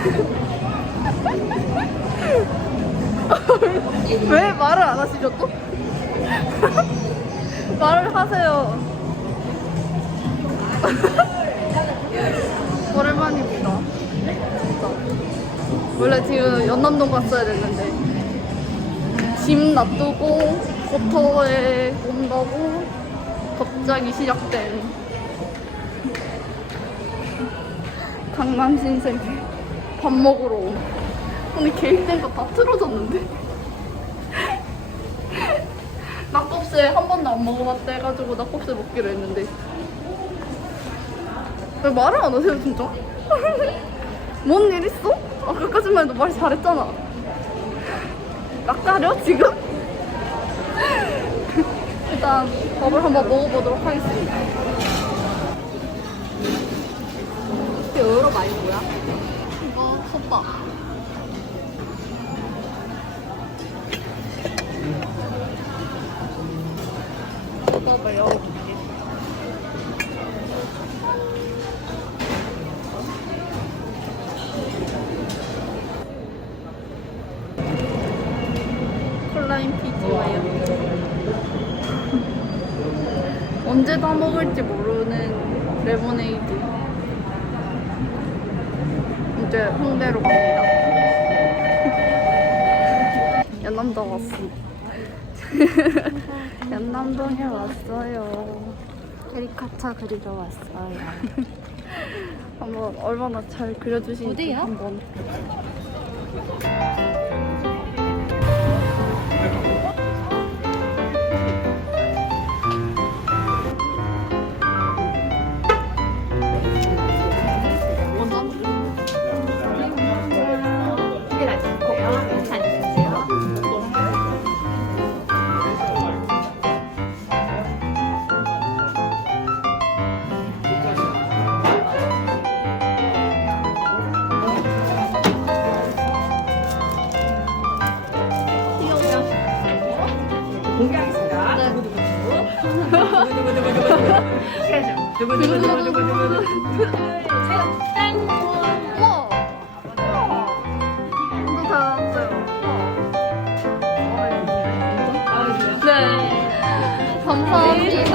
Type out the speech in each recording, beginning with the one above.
왜 말을 안 하시죠 또? 말을 하세요. 오랜만입니다. 진짜. 원래 지금 연남동 갔어야 됐는데 짐 놔두고 고터에 온다고 갑자기 시작된 강남 신세계 밥 먹으러 온. 근데 계획된 거 다 틀어졌는데. 낙곱새 한 번도 안 먹어봤다 해가지고 낙곱새 먹기로 했는데. 왜 말을 안 하세요, 진짜? 뭔 일 있어? 아까까지만 해도 말 잘했잖아. 낯가려, 지금? 일단 밥을 한번 먹어보도록 하겠습니다. 여러 많이 뭐야? 솥밥. 솥밥을 열어볼게. 콜라인 피지와요. 언제 다 먹을지 모르는 레모네이드. 이제 홍대로 갑니다. 연남동 왔어. 연남동에 왔어요. 캐리카처 그리러 왔어요. 한번 얼마나 잘 그려주시는지 어디요? 한번. 두구두구두구두구두구. 우와! 완전 잘 나왔어요. 네. 감사합니다.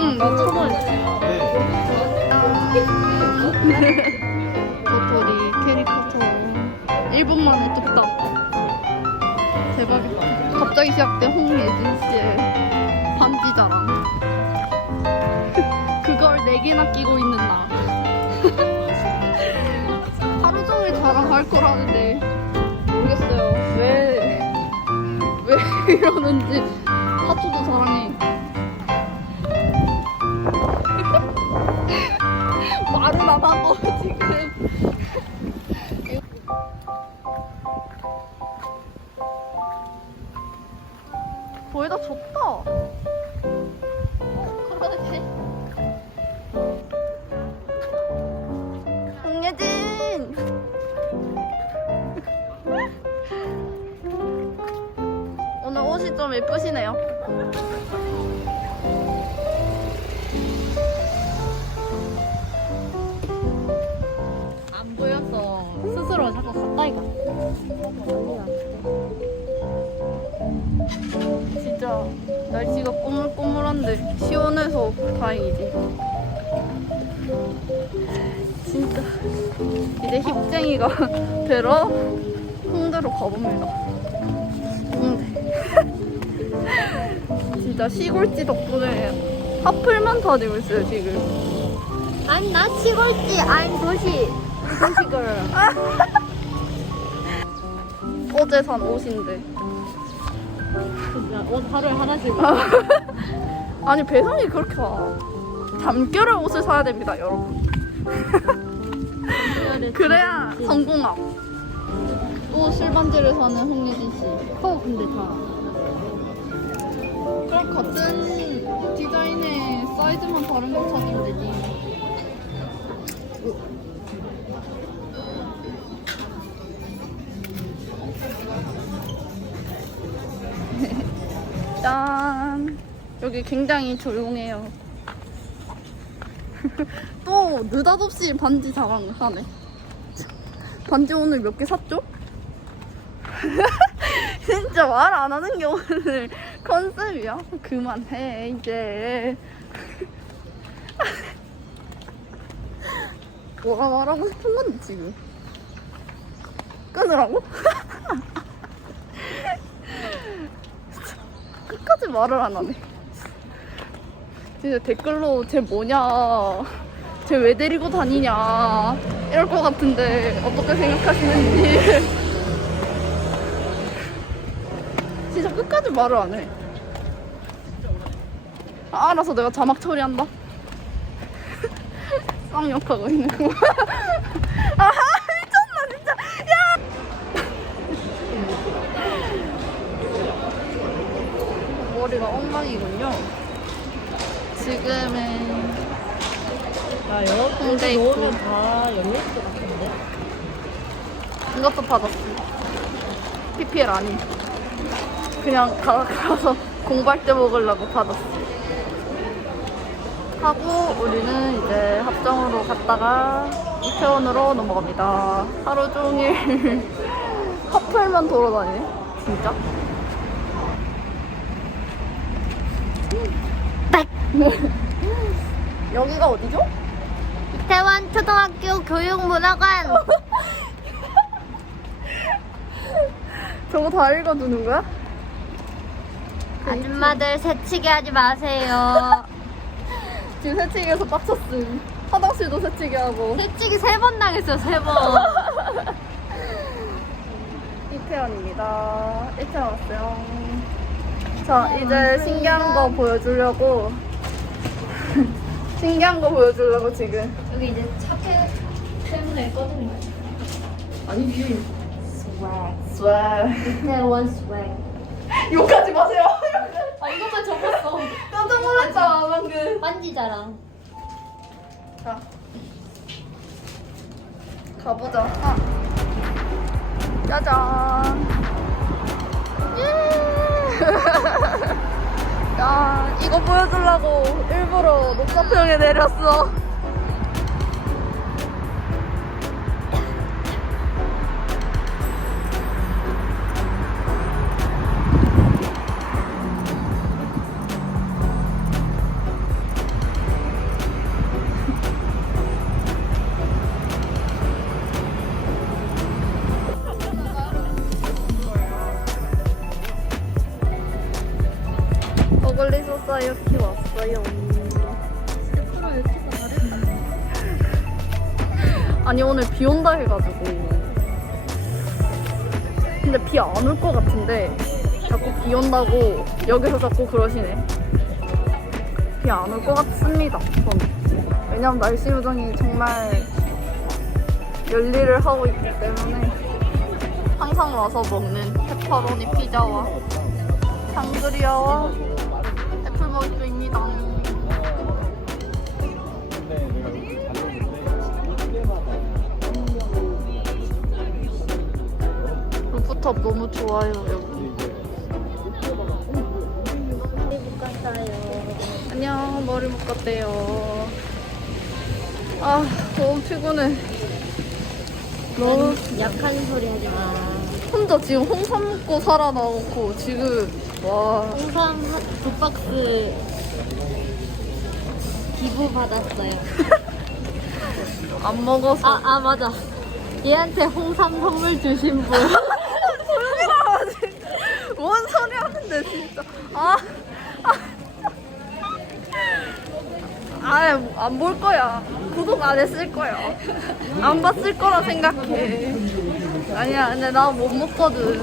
응, 나 처음 도토리 캐리커처 1분 만에 뚝딱 대박이다. 갑자기 시작된 홍예진 씨의 반지 자랑. 그걸 4개나 끼고 있는 나. 하루 종일 자랑할 거라는데 모르겠어요. 왜, 왜 이러는지. 타투도 자랑해. 말은 안 하고 지금 거의 다 줬다. 그러네. 홍예진. 오늘 옷이 좀 예쁘시네요. 안 보여서 스스로 자꾸 가까이 가. 날씨가 꼬물꼬물한데 시원해서 다행이지. 진짜 이제 힙쟁이가 되러 홍대로 가봅니다. 홍대. 진짜 시골지 덕분에 하플만 다니고 있어요 지금. 아니 나 시골지 아니 도시. 도시걸. 어제 산 옷인데. 옷 하루에 하나씩. 아니 배송이 그렇게 와. 잠결에 옷을 사야 됩니다 여러분. 그래야 성공함. 또 술반지를 사는 홍예진 씨. 어 근데 다. 그럼 같은 디자인의 사이즈만 다른 거 찾으면 되지. 짠. 여기 굉장히 조용해요. 또 느닷없이 반지 자랑 하네. 반지 오늘 몇 개 샀죠? 진짜 말 안 하는 게 오늘 컨셉이야. 그만해 이제. 뭐가 말하고 싶은 건데 지금? 끊으라고? 끝까지 말을 안 하네. 진짜 댓글로 쟤 뭐냐, 쟤 왜 데리고 다니냐 이럴 것 같은데 어떻게 생각하시는지. 진짜 끝까지 말을 안 해. 아, 알아서 내가 자막 처리한다. 쌍욕하고 있는 거. 3박이군요. 지금은 야, 여기 있고. 넣으면 네. 다 열렸을 것 같은데? 이것도 받았어. PPL 아니. 그냥 가서 공부할 때 먹으려고 받았어. 하고 우리는 이제 합정으로 갔다가 이태원으로 넘어갑니다. 하루 종일 커플만 돌아다니. 진짜? 여기가 어디죠? 이태원 초등학교 교육문화관. 저거 다 읽어두는 거야? 아줌마들 새치기 하지 마세요. 지금 새치기에서 빡쳤음. 화장실도 새치기 하고. 새치기 세 번 당했어요, 세 번. 이태원입니다. 이태원 왔어요. 자, 이제 신기한 거 보여주려고. 신기한 거 보여주려고 지금. 여기 이제 차태 때문에 꺼진 거야. 아니지. 스웩. 스웩. 이태원 스웩. 욕하지 마세요. 아, 이것만 적었어. 깜짝 놀랐다, 방금. 반지 자랑. 자. 가보자. 아. 짜잔. 야, 이거 보여주려고 일부러 녹사평에 내렸어. 아니 오늘 비 온다 해가지고 근데 비 안 올 것 같은데 자꾸 비 온다고 여기서 자꾸 그러시네 비 안 올 것 같습니다 저는 왜냐면 날씨 요정이 정말 열일을 하고 있기 때문에 항상 와서 먹는 페퍼로니 피자와 샹그리아와 애플머스입니다. 루프탑 너무 좋아요 여기. 안녕 머리 묶었대요. 아 너무 피곤해. 너무 약한 소리 하지 마. 혼자 지금 홍삼 먹고 살아나오고 지금 와 홍삼 두 박스 기부 받았어요. 안 먹어서 아, 아, 맞아. 얘한테 홍삼 선물 주신 분. 뭔 소리 하는데 진짜. 아, 아 안 볼 거야. 구독 안 했을 거야. 안 봤을 거라 생각해. 아니야 근데 나 못 먹거든.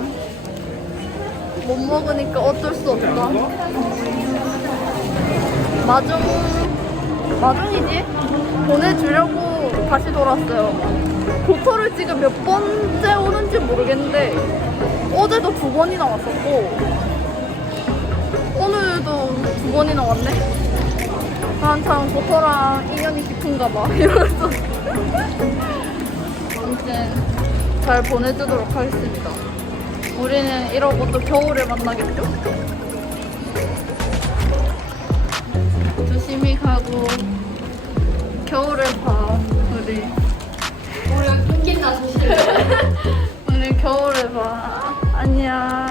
못 먹으니까 어쩔 수 없다 마중 마중이지? 보내주려고 다시 돌았어요. 고토를 지금 몇 번째 오는지 모르겠는데 어제도 두 번이나 왔었고 오늘도 두 번이나 왔네. 난참 고토랑 인연이 깊은가 봐. 이러면서 아무튼 잘 보내주도록 하겠습니다. 우리는 이러고 또 겨울에 만나겠죠? 조심히 가고 겨울에 봐 우리 우리 웃긴다 조심. 오늘 겨울에 봐. 안녕